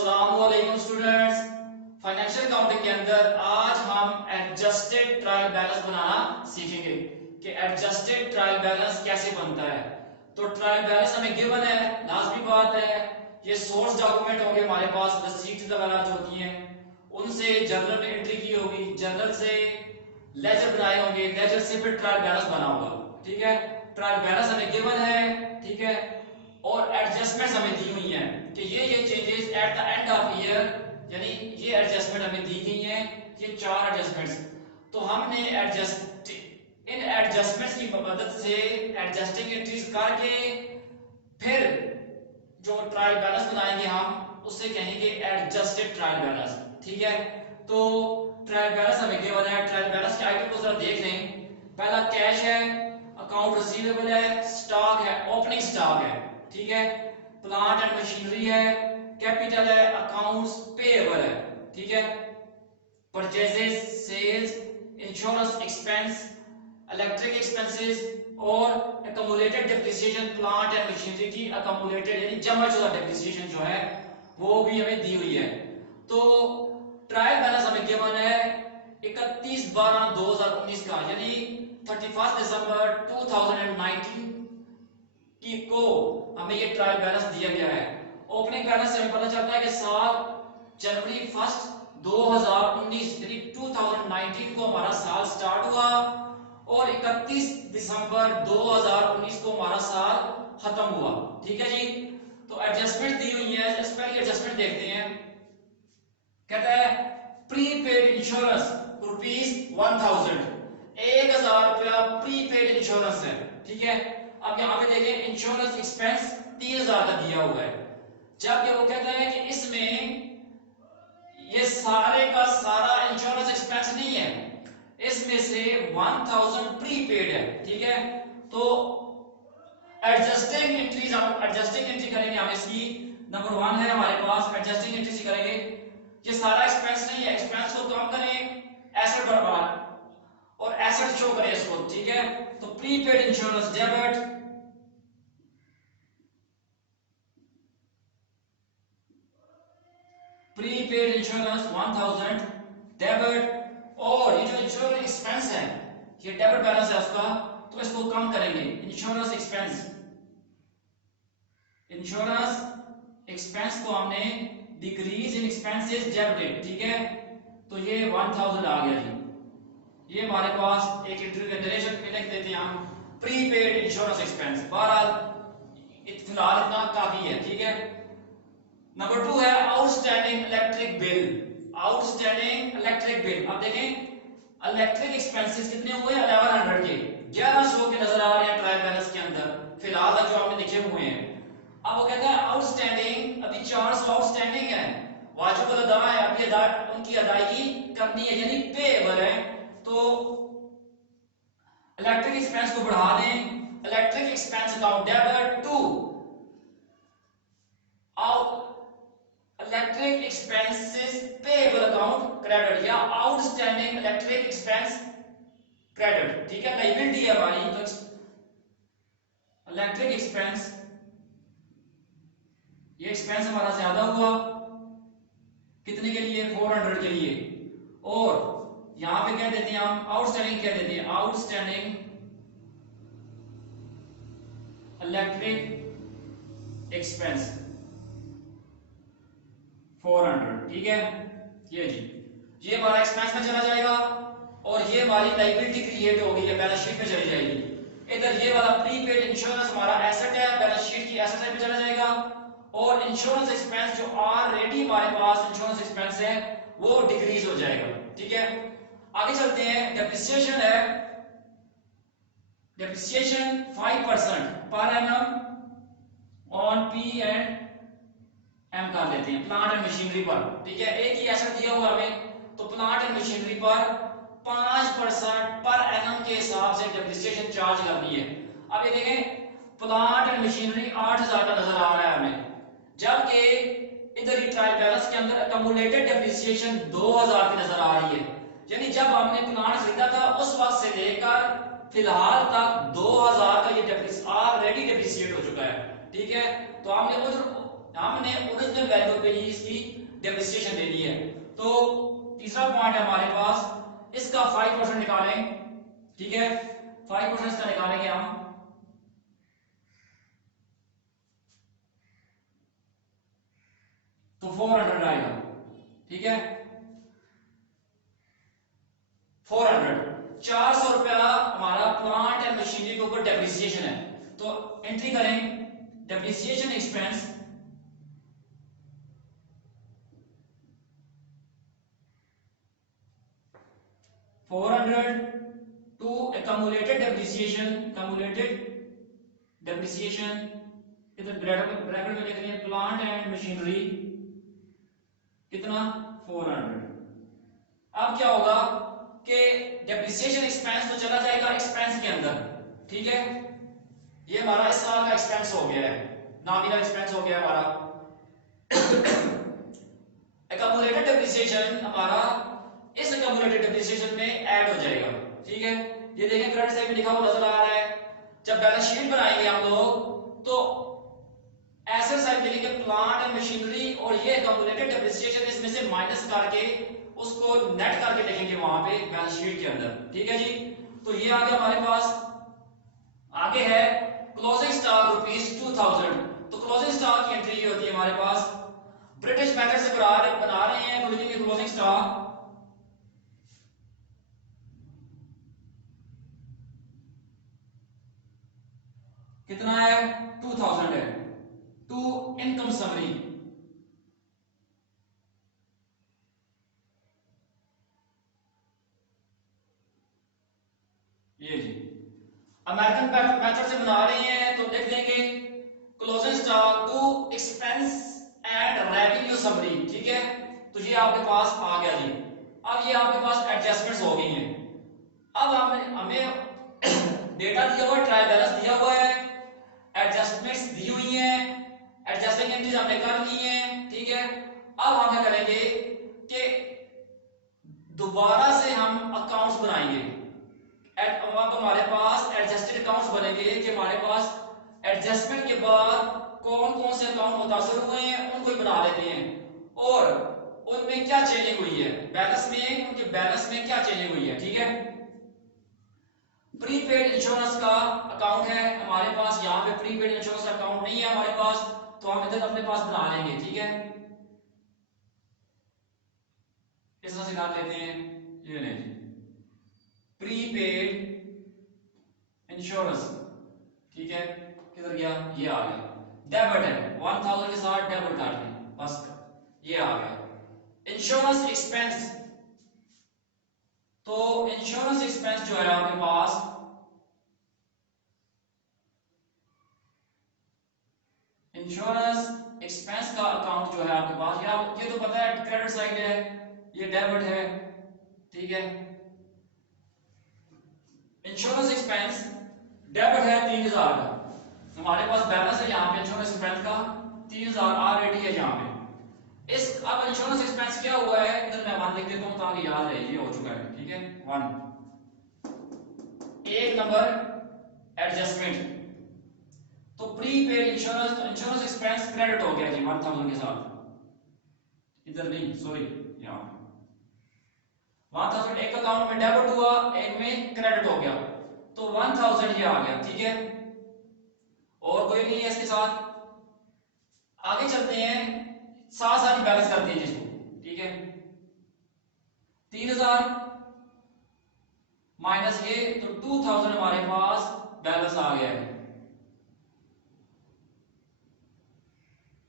अस्सलामुअलैकुम students. Financial accounting के अंदर आज हम एडजस्टेड ट्रायल बैलेंस बनाना सीखेंगे कि एडजस्टेड ट्रायल बैलेंस कैसे बनता है। तो ट्रायल बैलेंस हमें गिवन है, लाजमी बात है। ये सोर्स डॉक्यूमेंट होंगे हमारे पास, रसीट्स वगैरह जो होती हैं उनसे जर्नल में एंट्री की होगी, जर्नल से लेजर बनाए होंगे, लेजर से फिर ट्रायल बैलेंस बना होगा। ठीक है, ट्रायल बैलेंस हमें गिवन है। ठीक है, और एडजस्टमेंट हमें दी हुई हैं कि ये changes at the end of year, यानी ये एडजस्टमेंट हमें दी गई हैं, ये 4 एडजस्टमेंट्स। तो हमने इन एडजस्टमेंट्स की मदद से एडजस्टिंग एंट्रीज करके फिर जो ट्रायल बैलेंस बनाएंगे हम उसे कहेंगे एडजस्टेड ट्रायल बैलेंस। ठीक है, तो ट्रायल बैलेंस हमें गिवन है। ट्रायल बैलेंस के आइटम को जरा देख लें। पहला कैश है, अकाउंट रिसीवेबल है, स्टॉक है, ओपनिंग स्टॉक है। ठीक है, प्लांट एंड मशीनरी है, कैपिटल है, अकाउंट्स पेएबल है। ठीक है, purchases, sales, insurance expense, electric expenses और accumulated depreciation, plant and machinery की अकमुलेटेड यानी जमाशुदा डिप्रिसिएशन जो है वो भी हमें दी हुई है। तो ट्रायल बैलेंस हमें गिवन है 31/12/2019 का, यानी 31 दिसंबर 2019 की को हमें ये ट्रायल बैलेंस दिया गया है। ओपनिंग बैलेंस से हमें पता चलता है कि साल जनवरी 1 2019 यानी 2019 को हमारा साल स्टार्ट हुआ और 31 दिसंबर 2019 को हमारा साल खत्म हुआ। ठीक है जी, तो एडजस्टमेंट दी हुई है। पहले एडजस्टमेंट देखते हैं। कहता है प्रीपेड इंश्योरेंस ₹1000, 1000 रुपया प्रीपेड इंश्योरेंस है। ठीक है, अब यहां पे देखें इंश्योरेंस एक्सपेंस 3000 का दिया हुआ है, जबकि वो कहता है कि इसमें ये सारे का सारा इंश्योरेंस एक्सपेंस नहीं है, इसमें से 1000 प्रीपेड है। ठीक है, तो एडजस्टिंग एंट्रीज हम एडजस्टिंग एंट्री करेंगे। हम इसकी नंबर 1 है हमारे पास, एडजस्टिंग एंट्री से करेंगे। ये सारा एक्सपेंस नहीं है, एक्सपेंस को कम करें, एसेट बढ़ाएं और एसेट शो करें इसको। ठीक है, तो prepaid insurance debit, prepaid insurance 1000 debit, और ये जो इंश्योरेंस एक्सपेंस है ये डेबिट बैलेंस है उसका, तो इसको कम करेंगे। इंश्योरेंस एक्सपेंस, इंश्योरेंस एक्सपेंस को हमने डिक्रीज इन एक्सपेंसेस डेबिटेड। ठीक है, तो ये 1000 आ गया जी। ये हमारे पास एक एंट्री के नरेशन में लिख देते हैं हम प्रीपेड इंश्योरेंस एक्सपेंस। बहरहाल फिलहाल इतना काफी है। ठीक है, नंबर 2 है outstanding electric bill, outstanding electric bill. अब देखें इलेक्ट्रिक एक्सपेंसेस कितने हुए, 1100 के, 1100 के नजर आ रहे हैं ट्रायल बैलेंस के अंदर फिलहाल तक जो आपने लिखे हुए हैं। अब वो कहता है आउटस्टैंडिंग, अभी 400 आउटस्टैंडिंग है, वाजिब अदा है, अभी उनकी अदायगी करनी है यानी पेएबल है। तो इलेक्ट्रिक एक्सपेंस को बढ़ा दें, electric expense account debit to electric expenses payable account credit या आउटस्टैंडिंग इलेक्ट्रिक एक्सपेंस क्रेडिट। ठीक है, लायबिलिटी है हमारी, तो इलेक्ट्रिक एक्सपेंस, ये एक्सपेंस हमारा ज्यादा हुआ कितने के लिए, 400 के लिए, और यहां पे क्या देते हैं हम, आउटस्टैंडिंग क्या देते हैं, आउटस्टैंडिंग इलेक्ट्रिक एक्सपेंस 400। ठीक है, ये जी, ये हमारा एक्सपेंस में चला जाएगा और ये हमारी लायबिलिटी क्रिएट होगी, ये बैलेंस शीट में चली जाएगी। इधर ये वाला प्रीपेड इंश्योरेंस हमारा एसेट है, बैलेंस शीट की एसेट साइड में चला जाएगा, और इंश्योरेंस एक्सपेंस जो ऑलरेडी हमारे पास इंश्योरेंस एक्सपेंस है वो डिक्रीज हो जाएगा। ठीक है, आगे चलते हैं। डेप्रिसिएशन है, depreciation 5% per annum on P and M कर लेते हैं, प्लांट एंड मशीनरी पर। ठीक है, एक ही एसेट दिया हुआ हमें, तो प्लांट एंड मशीनरी पर 5% पर एनम के हिसाब से डेप्रिसिएशन चार्ज करनी है। अब ये देखें प्लांट एंड मशीनरी 8000 का नजर आ रहा है हमें, जबकि इधर ही ट्रायल बैलेंस के अंदर अकमुलेटेड डेप्रिसिएशन 2000 की नजर आ रही है, यानी जब हमने प्लांट खरीदा था उस वक्त से लेकर फिलहाल तक 2000 का ये ऑलरेडी डेप्रिसिएट हो चुका है। ठीक है, तो हमने हमने ओरिजिनल वैल्यू पे ही इसकी डेप्रिसिएशन देनी है। तो तीसरा पॉइंट है हमारे पास, इसका 5% निकालें, ठीक है, 5% इसका निकालेंगे हम, तो 400 आएगा, ठीक है, 400 रुपया हमारा प्लांट एंड मशीनरी के ऊपर डेप्रिसिएशन है। तो एंट्री करें depreciation expense, to accumulated depreciation इधर ब्रैकेट में लिख रहे हैं प्लांट एंड मशीनरी कितना 400। अब क्या होगा कि डेप्रिसिएशन एक्सपेंस तो चला जाएगा एक्सपेंस के अंदर, ठीक है, ये हमारा इस साल का एक्सपेंस हो गया है, नॉमिनल एक्सपेंस हो गया है हमारा। accumulated depreciation हमारा इस accumulated depreciation में ऐड हो जाएगा, ठीक है, ये देखें करंट साइड में लिखा हुआ नजर आ रहा है। जब बैलेंस शीट बनाएंगे हम लोग तो एसेट साइड में लिखेंगे प्लांट एंड मशीनरी और ये accumulated depreciation इसमें से माइनस करके उसको नेट करके लिखेंगे वहां पे बैलेंस शीट के अंदर, ठीक है जी। तो ये आ गया हमारे पास। आगे है क्लोजिंग स्टॉक ₹2000। तो क्लोजिंग स्टॉक की एंट्री ये होती है हमारे पास, ब्रिटिश मेथड से बना रहे हैं क्लोजिंग स्टॉक, कितना है 2000 है, टू इनकम समरी, ये जी अमेरिकन मेथड से बना रहे हैं तो लिख देंगे closing stock to expense and revenue summary, ठीक है। तो ये आपके पास आ गया जी। अब ये आपके पास एडजस्टमेंट्स हो गई हैं। अब हमें डेटा दिया हुआ है, ट्रायल बैलेंस दिया हुआ है, एडजस्टमेंट्स दी हुई हैं, एडजस्टिंग एंट्रीज हमने कर ली हैं, ठीक है। अब हम क्या करेंगे कि दोबारा से हम अकाउंट्स बनाएंगे। अब हमारे पास एडजस्टेड अकाउंट्स बनेंगे कि हमारे पास एडजस्टमेंट के बाद कौन कौन से अकाउंट मुतासर हुए हैं उनको ही बना लेते हैं और उनमें क्या चेंजिंग हुई है, बैलेंस में, उनके बैलेंस में क्या चेंजिंग हुई है, ठीक है। प्रीपेड इंश्योरेंस का अकाउंट है हमारे पास, यहाँ पे प्रीपेड इंश्योरेंस अकाउंट नहीं है हमारे पास, तो हम इधर अपने पास बना लेंगे, ठीक है। इस तरह से कर लेते हैं, ये नहीं प्रीपेड इंश्योरेंस, ठीक है, किधर गया, ये आ गया, डेबिट है 1000 के साथ डेबिट काट लें बस, ये आ गया। इंश्योरेंस एक्सपेंस, तो इंश्योरेंस एक्सपेंस जो है आपके पास, इंश्योरेंस एक्सपेंस का अकाउंट जो है आपके पास, ये तो पता है क्रेडिट साइड है, ये डेबिट है, ठीक है। इंश्योरेंस एक्सपेंस डेबिट है 3000 का, हमारे पास बैलेंस है यहाँ पे इंश्योरेंस एक्सपेंस का 3000 ऑलरेडी है यहाँ पे। इस अब इंश्योरेंस एक्सपेंस क्या हुआ है, इधर मैं 1 लिख देता हूँ ताकि याद रहे, ये हो चुका है, ठीक है 1। एक नंबर एडजस्टमेंट, तो प्रीपेड इंश्योरेंस, तो इंश्योरेंस एक्सपेंस क्रेडिट हो गया जी 1000 के साथ, इधर नहीं सॉरी यहाँ 1000 एक अकाउंट में डेबिट हुआ, एक में क्रेडिट हो गया, तो 1000 ये आ गया, ठीक है। और कोई नहीं है इसके साथ, आगे चलते हैं, साथ साथ ही बैलेंस करते हैं जिसको, ठीक है। 3000 माइनस ये, तो 2000 हमारे पास बैलेंस आ गया है,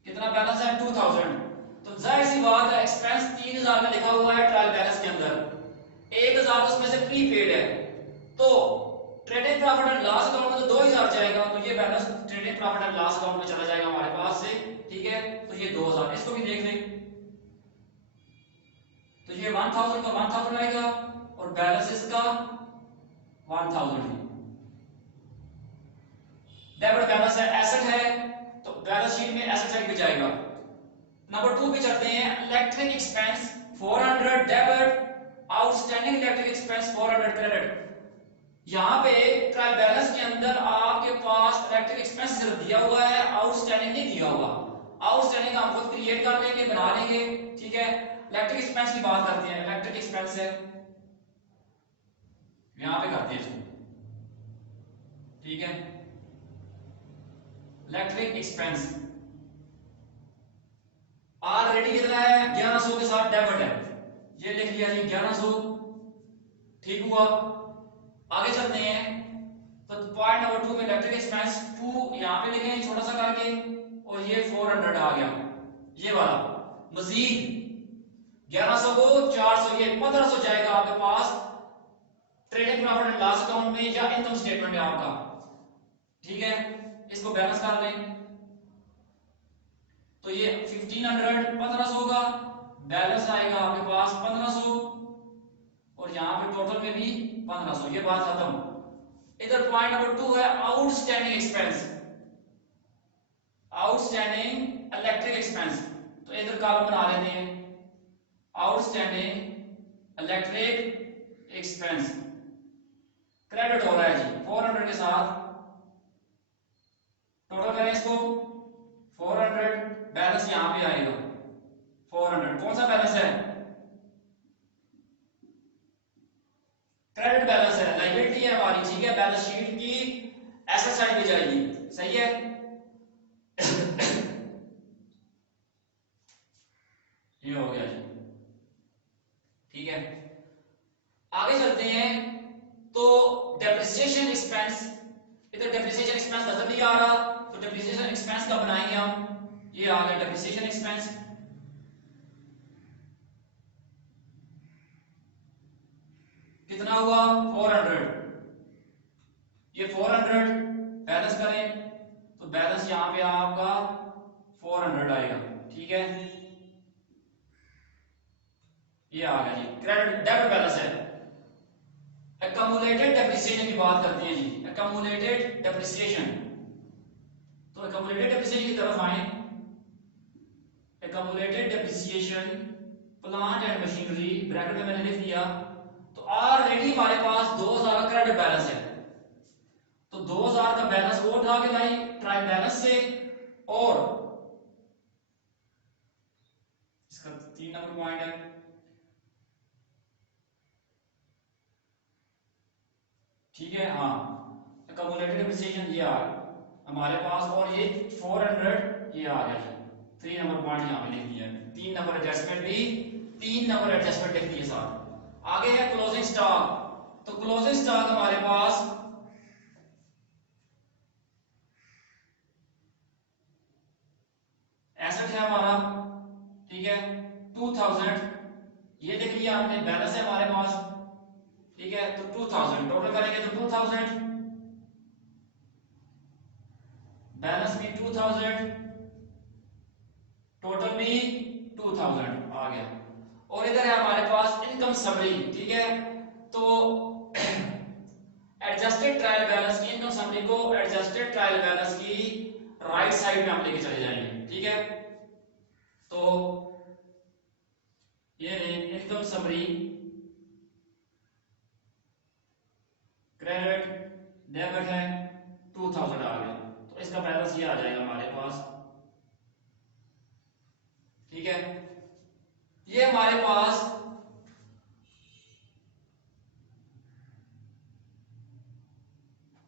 कितना बैलेंस है 2000। तो जाहिर सी बात है एक्सपेंस 3000 का लिखा हुआ है ट्रायल बैलेंस के अंदर, 1000 उसमें से प्रीपेड है, तो trading profit and loss account में तो 2000 जाएगा, तो ये balance trading profit and loss account में चला जाएगा हमारे पास से, ठीक है। तो ये 2000, इसको भी देख लें, तो ये 1000 का 1000 आएगा और बैलेंस इसका 1000 है। डेबिट बैलेंस है, एसेट है, तो बैलेंस शीट में एसेट साइड पे जाएगा। नंबर 2 पे चलते हैं, electric expense 400 debit, outstanding electric expense 400 credit. यहाँ पे ट्रायल बैलेंस के अंदर आपके पास इलेक्ट्रिक एक्सपेंस सिर्फ दिया हुआ है, आउटस्टैंडिंग नहीं दिया हुआ। आउटस्टैंडिंग हम खुद क्रिएट कर लेंगे, बना लेंगे, ठीक है। इलेक्ट्रिक एक्सपेंस की बात करते हैं। इलेक्ट्रिक एक्सपेंस है यहां पे करते हैं इसको, ठीक है। इलेक्ट्रिक एक्सपेंस ऑलरेडी कितना है 1100 के साथ डेबिट है, ये लिख लिया जी 1100, ठीक हुआ। आगे चलते हैं तो पॉइंट नंबर 2 में इलेक्ट्रिक एक्सपेंस 2 यहां पे लिखेंगे छोटा सा करके, और ये 400 आ गया ये वाला। मजीद 1100 को 400 ये 1500 जाएगा आपके पास trading profit and loss account में या इनकम स्टेटमेंट में आपका, ठीक है। इसको बैलेंस कर लें तो ये 1500 1500 का बैलेंस आएगा आपके पास 1500, और यहां पे टोटल में भी 1500, ये बात खत्म। इधर पॉइंट नंबर 2 है outstanding expense, outstanding electric expense, तो इधर कॉलम बना लेते हैं आउटस्टैंडिंग इलेक्ट्रिक एक्सपेंस। क्रेडिट हो रहा है जी 400 के साथ, टोटल करें इसको 400, बैलेंस यहां पे आएगा 400। कौन सा बैलेंस है? क्रेडिट बैलेंस है, लायबिलिटी है हमारी, ठीक है। बैलेंस शीट की एसेट साइड पे जाएगी, सही है। ये हो गया जी, ठीक है। आगे चलते हैं तो डेप्रिसिएशन एक्सपेंस, इधर डेप्रिसिएशन एक्सपेंस नजर नहीं आ रहा, तो डेप्रिसिएशन एक्सपेंस का बनाएंगे हम, ये आ गया डेप्रिसिएशन एक्सपेंस। कितना हुआ 400, ये 400 बैलेंस करें तो बैलेंस यहां पे आपका 400 आएगा, ठीक है। ये आ गया जी क्रेडिट डेबिट बैलेंस है। एक्यूमुलेटेड डेप्रिसिएशन की बात करते हैं जी, एक्यूमुलेटेड डेप्रिसिएशन, तो एक्यूमुलेटेड डेप्रिसिएशन की तरफ आए। Accumulated depreciation plant and machinery bracket में मैंने लिख दिया, तो ऑलरेडी हमारे पास 2000 का क्रेडिट बैलेंस है, तो 2000 का बैलेंस वो उठा के लाई ट्रायल बैलेंस से, और इसका 3 नंबर पॉइंट है, ठीक है। हाँ एक्यूमुलेटेड डेप्रिसिएशन ये आ हमारे पास, और ये 400 ये आ गया जी, 3 नंबर पॉइंट यहां पे लिख दिया, 3 नंबर एडजस्टमेंट भी 3 नंबर एडजस्टमेंट लिख दिए साथ। आगे है क्लोजिंग स्टॉक, तो क्लोजिंग स्टॉक हमारे पास एसेट है हमारा, ठीक है 2000, ये लिख लिया आपने, बैलेंस है हमारे पास, ठीक है। तो 2000 टोटल करेंगे तो 2000, बैलेंस भी 2000, टोटल भी 2000 आ गया। और इधर है हमारे पास इनकम समरी, ठीक है। तो एडजस्टेड ट्रायल बैलेंस की इनकम समरी को एडजस्टेड ट्रायल बैलेंस की राइट साइड में हम लेके चले जाएंगे, ठीक है। तो ये इनकम समरी, क्रेडिट डेबिट है 2000 आ गया, तो इसका बैलेंस ये आ जाएगा हमारे पास, ठीक है। ये हमारे पास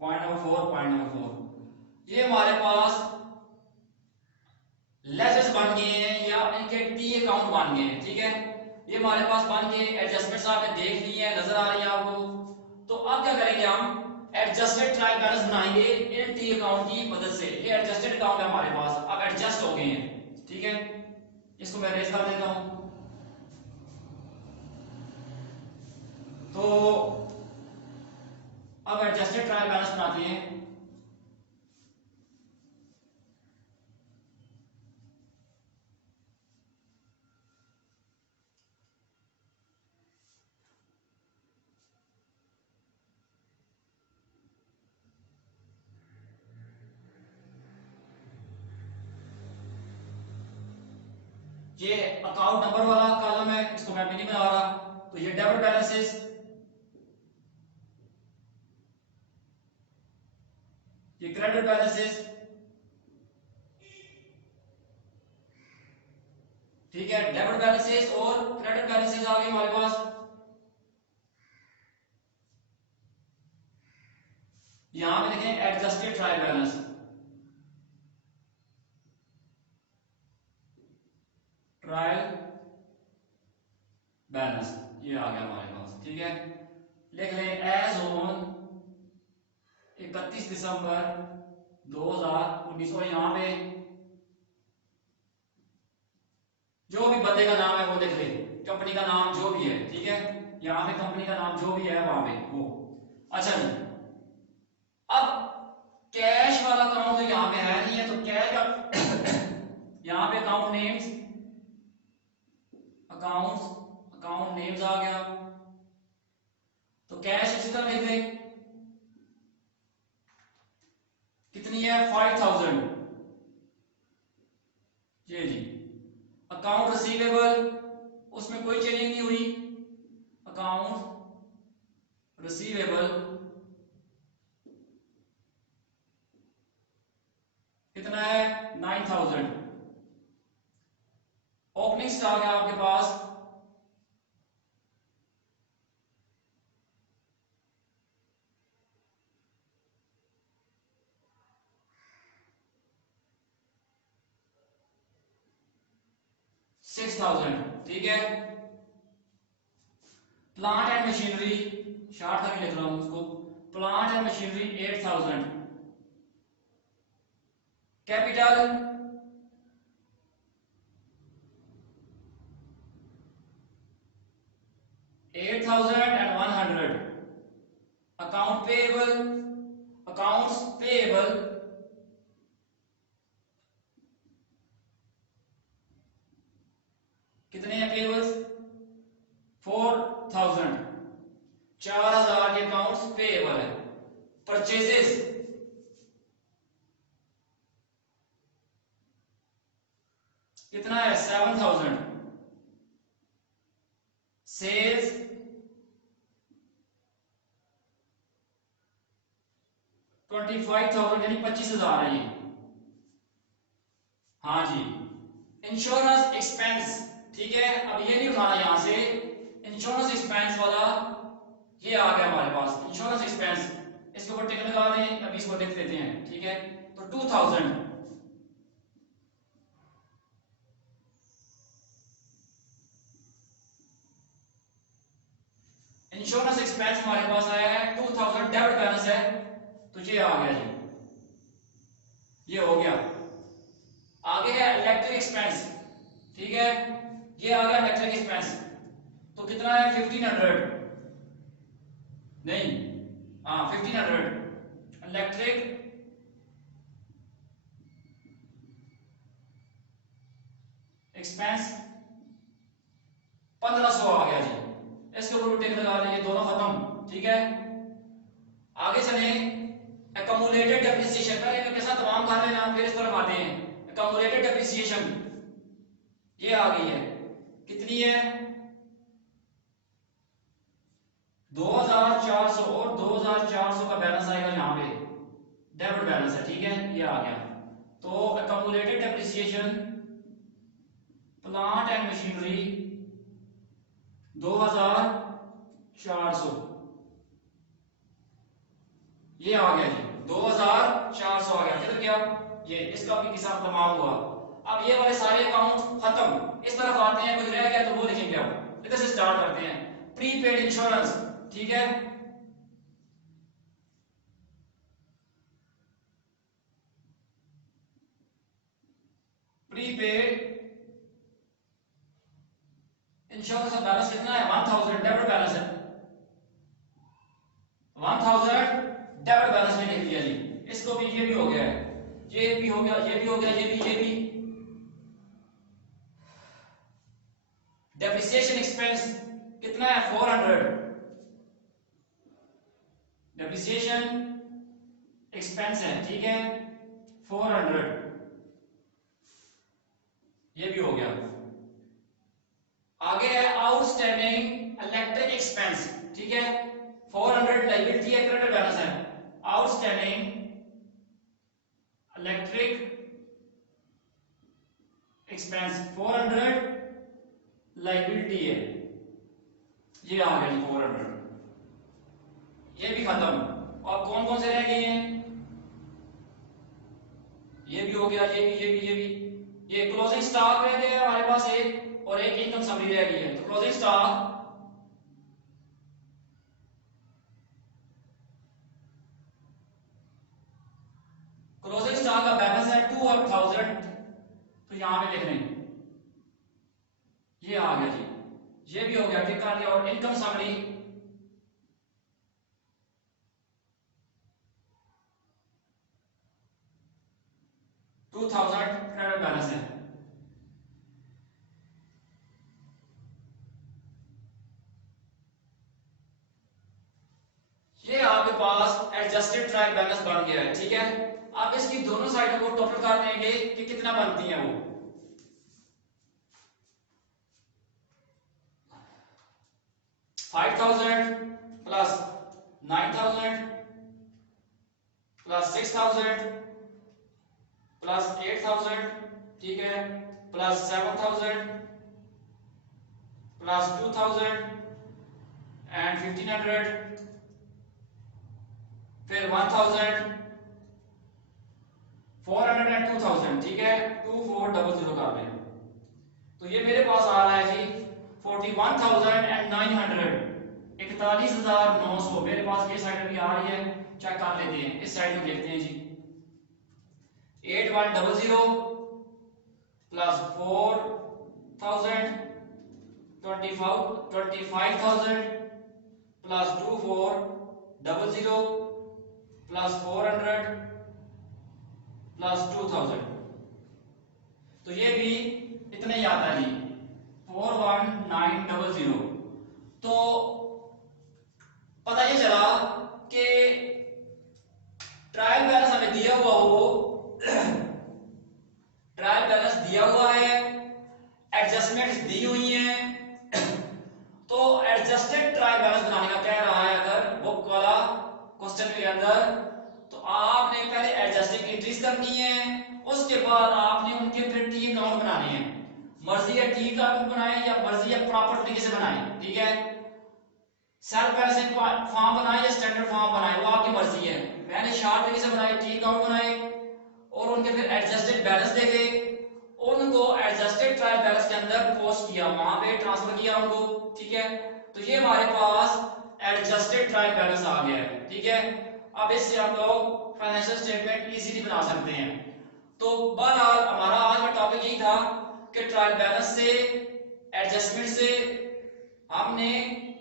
पॉइंट नंबर 4 ये हमारे पास लेजर्स बन गए हैं या इनके टी अकाउंट बन गए हैं, ठीक है। ये हमारे पास बन गए, एडजस्टमेंट्स आपने देख ली है, नजर आ रही है आपको। तो अब क्या करेंगे हम एडजस्टेड ट्रायल बैलेंस बनाएंगे इन टी अकाउंट की मदद से। ये एडजस्टेड अकाउंट है हमारे पास, अब एडजस्ट हो गए हैं, ठीक है। इसको मैं रेज कर देता हूं, तो अब एडजस्टेड ट्रायल बैलेंस बनाते हैं। ये अकाउंट नंबर वाला कॉलम है, इसको मैं नहीं बना रहा, तो ये डेबिट बैलेंसेस, ये क्रेडिट बैलेंसेस, ठीक है, डेबिट बैलेंसेस और क्रेडिट बैलेंसेस आ गए हमारे पास। यहां पे देखें adjusted trial balance, trial balance ये आ गया हमारे पास। ठीक है, लिख लें एज ऑन 31 दिसंबर 2019। और यहां पे जो भी बंदे का नाम है वो लिख ले, कंपनी का नाम जो भी है। ठीक है, यहां पे कंपनी का नाम जो भी है वहां पे वो। अच्छा जी, अब कैश वाला अकाउंट तो यहां पे है नहीं है, तो कैश का यहां पे अकाउंट नेम्स, अकाउंट नेम्स आ गया, तो कैश इसी तरह लिख दें, कितनी है 5000। ये जी, अकाउंट रिसीवेबल उसमें कोई चेंजिंग नहीं हुई, अकाउंट रिसीवेबल कितना है 9000। ओपनिंग स्टॉक है आपके पास 6000। ठीक है, प्लांट एंड मशीनरी शॉर्ट करके लिख रहा हूं उसको, plant and machinery 8000। Capital 8100। Account payable, accounts payable कितने हैं पेएबल्स 4000, 4000 के अकाउंट्स पेएबल है। परचेजेस कितना है 7000। सेल्स 25000 यानी 25000 है ये। हाँ जी, इंश्योरेंस एक्सपेंस, ठीक है, अब ये नहीं उठाना यहां से, इंश्योरेंस एक्सपेंस वाला ये आ गया हमारे पास, इंश्योरेंस एक्सपेंस, इसके ऊपर टिक लगा दें, अभी इसको लिख देते हैं। ठीक है, तो 2000। इंश्योरेंस एक्सपेंस हमारे पास आया है 2000, डेबिट बैलेंस है, तो ये आ गया जी, ये हो गया। आगे है इलेक्ट्रिक एक्सपेंस, ठीक है, ये आ गया इलेक्ट्रिक एक्सपेंस, तो कितना है 1500, नहीं हाँ 1500। इलेक्ट्रिक एक्सपेंस 1500 आ गया जी, इसके ऊपर टिक लगा लीजिए, दोनों खत्म। ठीक है, आगे चले, एक्यूमुलेटेड डेप्रिसिएशन, पहले इनके साथ तमाम कर लेना, फिर इस तरफ आते हैं। एक्यूमुलेटेड डेप्रिसिएशन ये आ गई है, कितनी है 2400, और 2400 का बैलेंस आएगा यहाँ पे, डेबिट बैलेंस है। ठीक है, ये आ गया। तो accumulated depreciation plant and machinery 2400, ये आ गया जी, 2400 आ गया। किधर गया ये, इसका भी हिसाब तमाम हुआ। अब ये वाले सारे अकाउंट खत्म, इस तरफ आते हैं, कुछ रह गया तो वो लिखेंगे। अब इधर से स्टार्ट करते हैं, प्रीपेड इंश्योरेंस, ठीक है, प्रीपेड इंश्योरेंस का बैलेंस कितना है 1000, डेबिट बैलेंस है 1000, डेबिट बैलेंस में लिख दिया जी। इसको भी, ये भी हो गया है, ये भी हो गया, ये भी हो गया, ये भी। डेप्रिसिएशन एक्सपेंस कितना है 400, डेप्रिसिएशन एक्सपेंस है, ठीक है 400, ये भी हो गया। आगे है आउटस्टैंडिंग इलेक्ट्रिक एक्सपेंस, ठीक है 400 लायबिलिटी है, क्रेडिट बैलेंस है। आउटस्टैंडिंग इलेक्ट्रिक एक्सपेंस 400, लाइबिलिटी है, ये आ गया जी 400, ये भी खत्म। और कौन कौन से रह गए हैं, ये भी हो गया, ये भी ये क्लोजिंग स्टॉक रह गया हमारे पास एक, और एक इनकम समरी रह गई है। तो क्लोजिंग स्टॉक का बैलेंस है 2000, तो यहां पे लिख लें, ये आ गया जी, ये भी हो गया, ठीक कर लिया। और इनकम समरी 2000 क्रेडिट बैलेंस है। ये आपके पास एडजस्टेड ट्रायल बैलेंस बन गया है, ठीक है। आप इसकी दोनों साइडों को टोटल कर लेंगे कि कितना बनती है वो। 5000 प्लस 9000 प्लस 6000 प्लस 8000, ठीक है, प्लस 7000 प्लस 2000 एंड 1500, फिर 1000, 400 एंड 2000, ठीक है, 2400 कर लें। तो ये मेरे पास आ रहा है जी 41,900, 41,900 मेरे पास ये साइड भी आ रही है, चेक कर लेते हैं। इस साइड में देखते हैं जी, 8100 प्लस 4000 25,000 प्लस 2400 प्लस 400 प्लस 2000, तो ये भी इतना ही आता है जी 41900। तो पता ये चला कि ट्रायल बैलेंस हमें दिया हुआ हो, ट्रायल बैलेंस दिया हुआ है, एडजस्टमेंट्स दी हुई हैं, तो एडजस्टेड ट्रायल बैलेंस बनाने का कह रहा है अगर बुक वाला क्वेश्चन के अंदर, तो आपने पहले एडजस्टिंग एंट्रीज करनी है, उसके बाद आपने उनके फिर टी अकाउंट बनाने हैं। मर्जी है टी अकाउंट बनाए या मर्जी है प्रॉपर तरीके से बनाए, ठीक है। सेल्फ बैलेंसिंग फॉर्म बनाए या स्टैंडर्ड फॉर्म बनाए, वो आपकी मर्जी है। मैंने शार्ट तरीके से बनाए, टी अकाउंट बनाए और उनके फिर एडजस्टेड बैलेंस देखे, उनको एडजस्टेड ट्रायल बैलेंस के अंदर पोस्ट किया, वहां पे ट्रांसफर किया उनको, ठीक है। तो ये हमारे पास एडजस्टेड ट्रायल बैलेंस आ गया है, ठीक है। अब इससे हम लोग फाइनेंशियल स्टेटमेंट इजीली बना सकते हैं। तो बहरहाल हमारा आज का टॉपिक यही था कि ट्रायल बैलेंस से, एडजस्टमेंट से हमने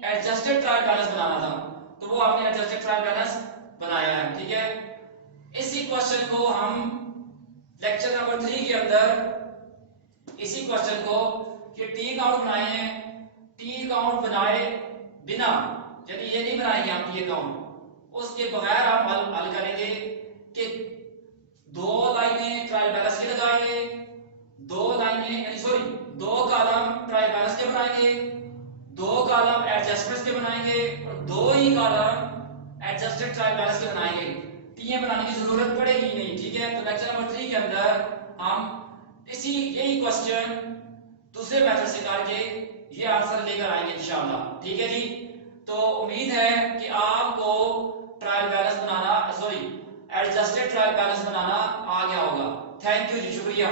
एडजस्टेड ट्रायल बैलेंस बनाना था, तो वो हमने एडजस्टेड ट्रायल बैलेंस बनाया है, ठीक है। इसी क्वेश्चन को हम लेक्चर नंबर 3 के अंदर इसी क्वेश्चन को कि टी अकाउंट बनाए हैं, टी अकाउंट बनाए बिना, यानी ये नहीं बनाएंगे हम टी अकाउंट, उसके बगैर हम हल करेंगे कि 2 लाइनें ट्रायल बैलेंस की लगाएंगे, 2 लाइनें यानी सॉरी 2 कॉलम ट्रायल बैलेंस के बनाएंगे, 2 कॉलम एडजस्टमेंट्स के बनाएंगे और 2 ही कॉलम एडजस्टेड ट्रायल बैलेंस के बनाएंगे। टीएं बनाने की जरूरत पड़ेगी नहीं, ठीक है। तो लेक्चर नंबर 3 के अंदर हम यही क्वेश्चन दूसरे मेथड से करके ये आंसर लेकर आएंगे इंशाल्लाह, ठीक है जी। तो उम्मीद है कि आपको ट्रायल बैलेंस बनाना, सॉरी एडजस्टेड ट्रायल बैलेंस बनाना आ गया होगा। थैंक यू जी, शुक्रिया।